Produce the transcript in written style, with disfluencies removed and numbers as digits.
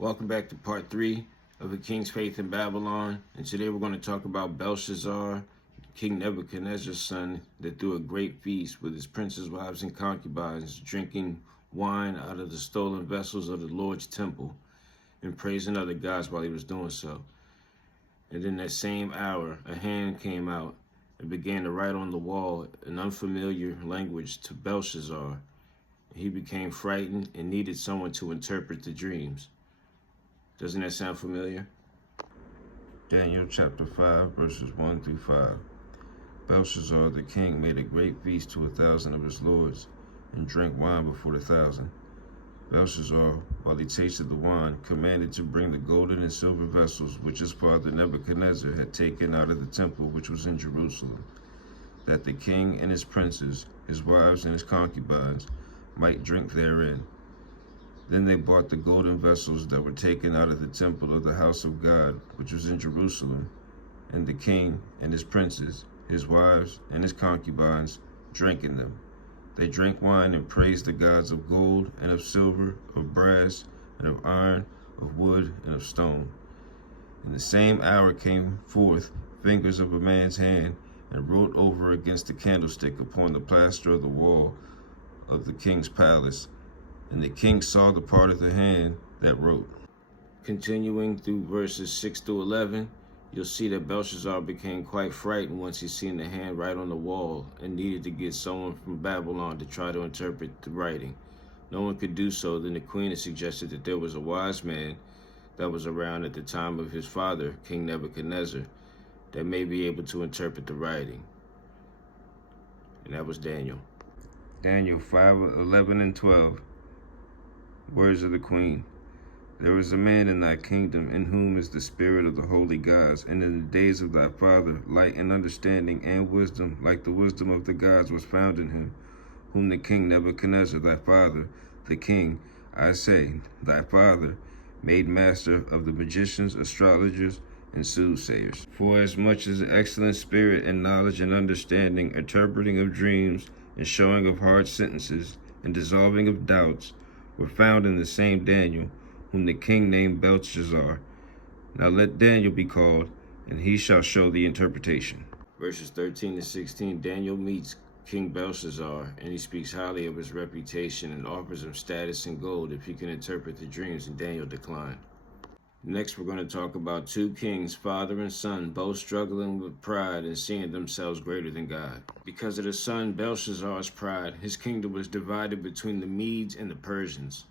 Welcome back to part 3 of A King's Faith in Babylon. And today we're going to talk about Belshazzar, King Nebuchadnezzar's son, that threw a great feast with his princes, wives, and concubines, drinking wine out of the stolen vessels of the Lord's temple and praising other gods while he was doing so. And in that same hour, a hand came out and began to write on the wall an unfamiliar language to Belshazzar. He became frightened and needed someone to interpret the dreams. Doesn't that sound familiar? Daniel chapter 5, verses 1 through 5. Belshazzar the king made a great feast to 1,000 of his lords, and drank wine before the 1,000. Belshazzar, while he tasted the wine, commanded to bring the golden and silver vessels which his father Nebuchadnezzar had taken out of the temple which was in Jerusalem, that the king and his princes, his wives and his concubines, might drink therein. Then they brought the golden vessels that were taken out of the temple of the house of God, which was in Jerusalem, and the king and his princes, his wives and his concubines, drank in them. They drank wine and praised the gods of gold and of silver, of brass and of iron, of wood and of stone. In the same hour came forth fingers of a man's hand, and wrote over against the candlestick upon the plaster of the wall of the king's palace. And the king saw the part of the hand that wrote. Continuing through verses 6 through 11, you'll see that Belshazzar became quite frightened once he seen the hand write on the wall and needed to get someone from Babylon to try to interpret the writing. No one could do so. Then the queen had suggested that there was a wise man that was around at the time of his father, King Nebuchadnezzar, that may be able to interpret the writing. And that was Daniel. Daniel 5:11 and 12. Words of the queen. There is a man in thy kingdom in whom is the spirit of the holy gods, and in the days of thy father light and understanding and wisdom like the wisdom of the gods was found in him, whom the king Nebuchadnezzar thy father, the king, I say, thy father, made master of the magicians, astrologers, and soothsayers. For as much as excellent spirit and knowledge and understanding, interpreting of dreams, and showing of hard sentences, and dissolving of doubts, were found in the same Daniel, whom the king named Belshazzar. Now let Daniel be called, and he shall show the interpretation. Verses 13 to 16, Daniel meets King Belshazzar, and he speaks highly of his reputation and offers him status and gold if he can interpret the dreams, and Daniel declined. Next, we're going to talk about two kings, father and son, both struggling with pride and seeing themselves greater than God. Because of the son Belshazzar's pride, his kingdom was divided between the Medes and the Persians.